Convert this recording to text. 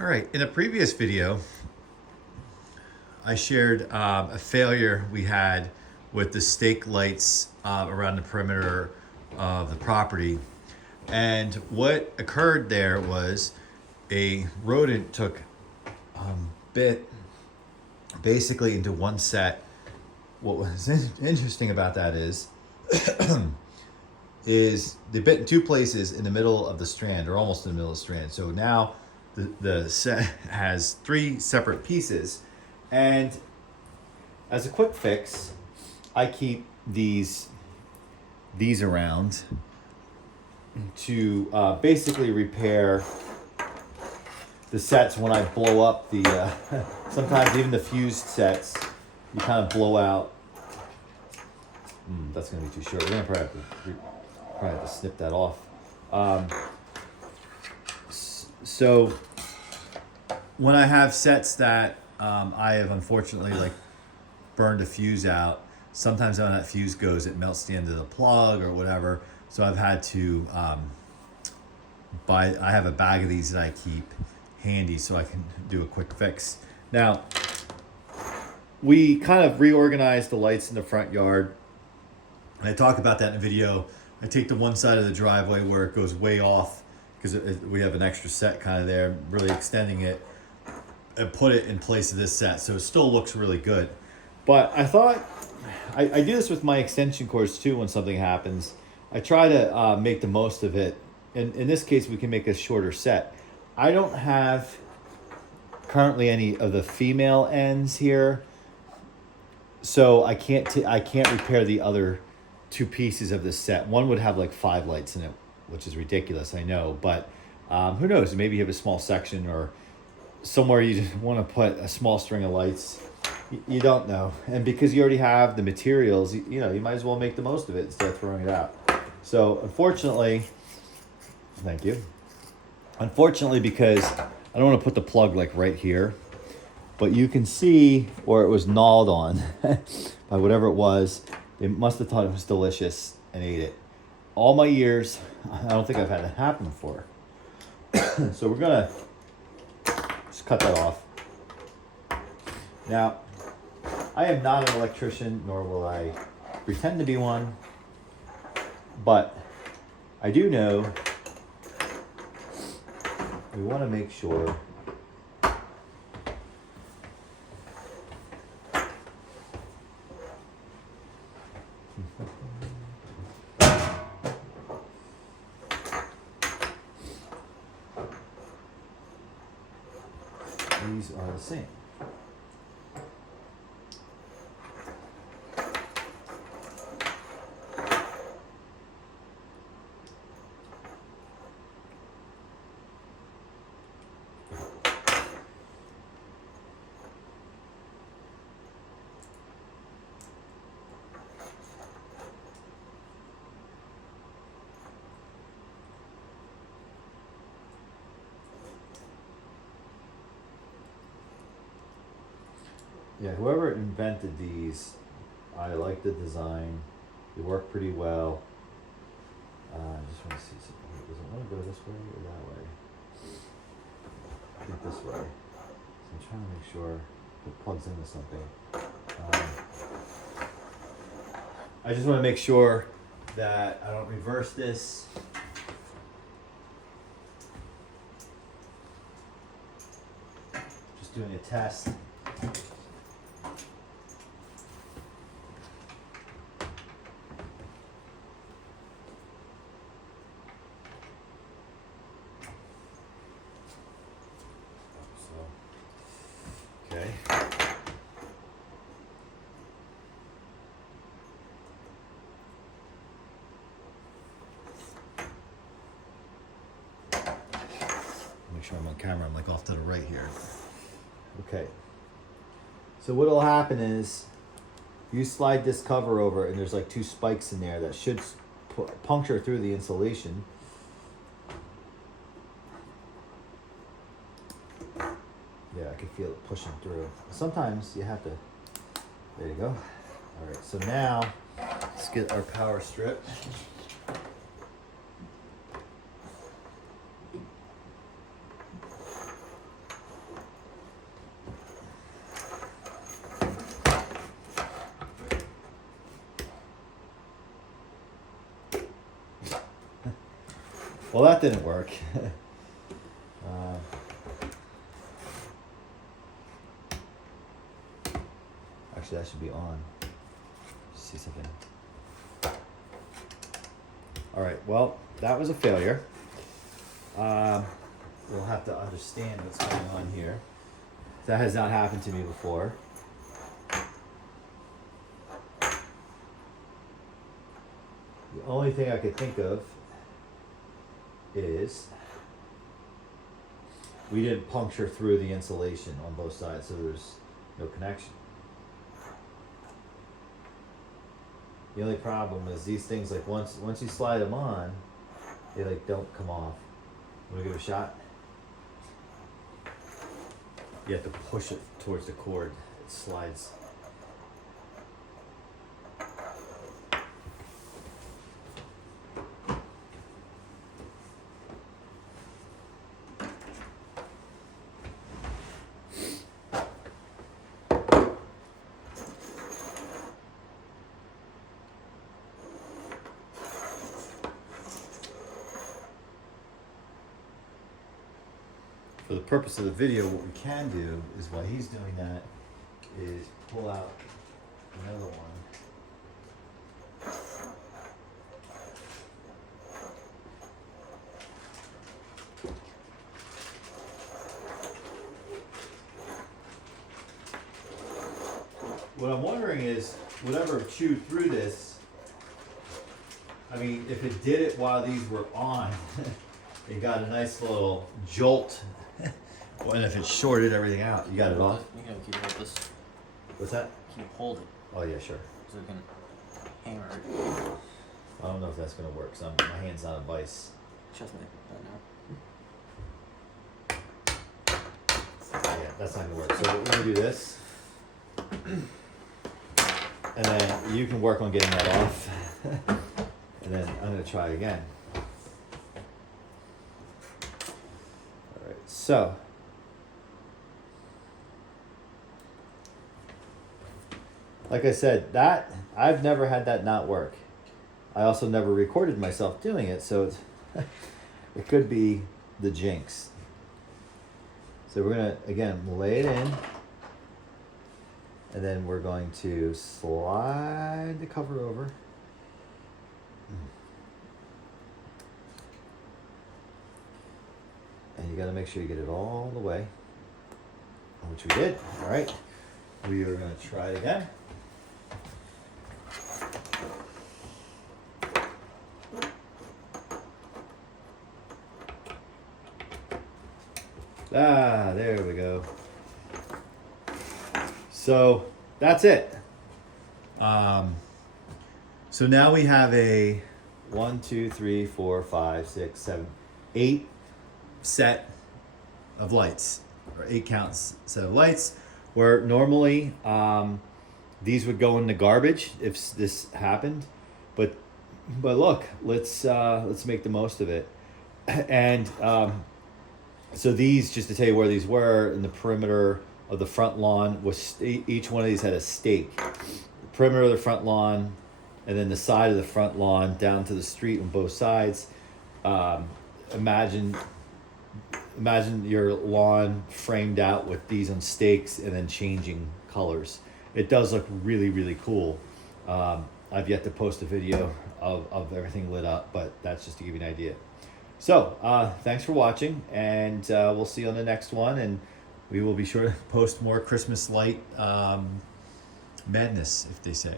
All right, in a previous video, I shared a failure we had with the stake lights around the perimeter of the property. And what occurred there was a rodent took bit basically into one set. What was interesting about that is they bit in two places in the middle of the strand, or almost in the middle of the strand. So now the set has three separate pieces. And as a quick fix, I keep these around to basically repair the sets when I blow up the, sometimes even the fused sets, you kind of blow out. That's going to be too short. We're going to probably have to snip that off. So when I have sets that I have unfortunately burned a fuse out, sometimes when that fuse goes, it melts the end of the plug or whatever. So I've had to I have a bag of these that I keep handy so I can do a quick fix. Now, we kind of reorganized the lights in the front yard. And I talk about that in a video. I take the one side of the driveway where it goes way off because we have an extra set kind of there, really extending it, and put it in place of this set. So it still looks really good. But I thought, I do this with my extension cords too when something happens. I try to make the most of it. And in this case, we can make a shorter set. I don't have currently any of the female ends here. So I can't repair the other two pieces of this set. One would have like 5 lights in it, which is ridiculous, I know. But who knows? Maybe you have a small section or somewhere you just want to put a small string of lights. You don't know. And because you already have the materials, you might as well make the most of it instead of throwing it out. So unfortunately, thank you. Unfortunately, because I don't want to put the plug like right here, but you can see where it was gnawed on by whatever it was. They must have thought it was delicious and ate it. All my years, I don't think I've had that happen before. So we're gonna just cut that off. Now, I am not an electrician, nor will I pretend to be one, but I do know we want to make sure these are the same. Yeah, whoever invented these, I like the design. They work pretty well. I just want to see something. Does it want to go this way or that way? I think this way. So I'm trying to make sure it plugs into something. I just want to make sure that I don't reverse this. Just doing a test. Okay. Make sure I'm on camera. I'm like off to the right here. Okay. So what'll happen is you slide this cover over and there's like 2 spikes in there that should puncture through the insulation. Yeah, I can feel it pushing through. Sometimes you have to, there you go. All right, so now let's get our power strip. Well, that didn't work. Actually, that should be on. See something. All right, well, that was a failure. We'll have to understand what's going on here. That has not happened to me before. The only thing I could think of is we didn't puncture through the insulation on both sides, so there's no connection. The only problem is these things, like once you slide them on, they like don't come off. Wanna give it a shot? You have to push it towards the cord. It slides. For the purpose of the video, what we can do is, while he's doing that, is pull out another one. What I'm wondering is, whatever chewed through this, I mean, if it did it while these were on, it got a nice little jolt. And if it shorted everything out, you got it off? You gotta keep hold this. What's that? Keep hold it. Oh yeah, sure. So it can hammer it. I don't know if that's gonna work, so my hand's on a vice. Trust me, Yeah, that's not gonna work. So we're gonna do this. And then you can work on getting that off. And then I'm gonna try again. Alright, so like I said, that I've never had that not work. I also never recorded myself doing it, so it's it could be the jinx. So we're gonna again lay it in, and then we're going to slide the cover over. And you gotta make sure you get it all the way, which we did. All right, we are gonna try it again. Ah, there we go. So that's it. So now we have a 1, 2, 3, 4, 5, 6, 7, 8 set of lights, or 8 counts set of lights, where normally these would go in the garbage if this happened, but look, let's make the most of it. And so these, just to tell you where these were, in the perimeter of the front lawn, was each one of these had a stake. The perimeter of the front lawn, and then the side of the front lawn down to the street on both sides. Imagine your lawn framed out with these on stakes and then changing colors. It does look really, really cool. I've yet to post a video of everything lit up, but that's just to give you an idea. So thanks for watching, and we'll see you on the next one, and we will be sure to post more Christmas light madness, if they say.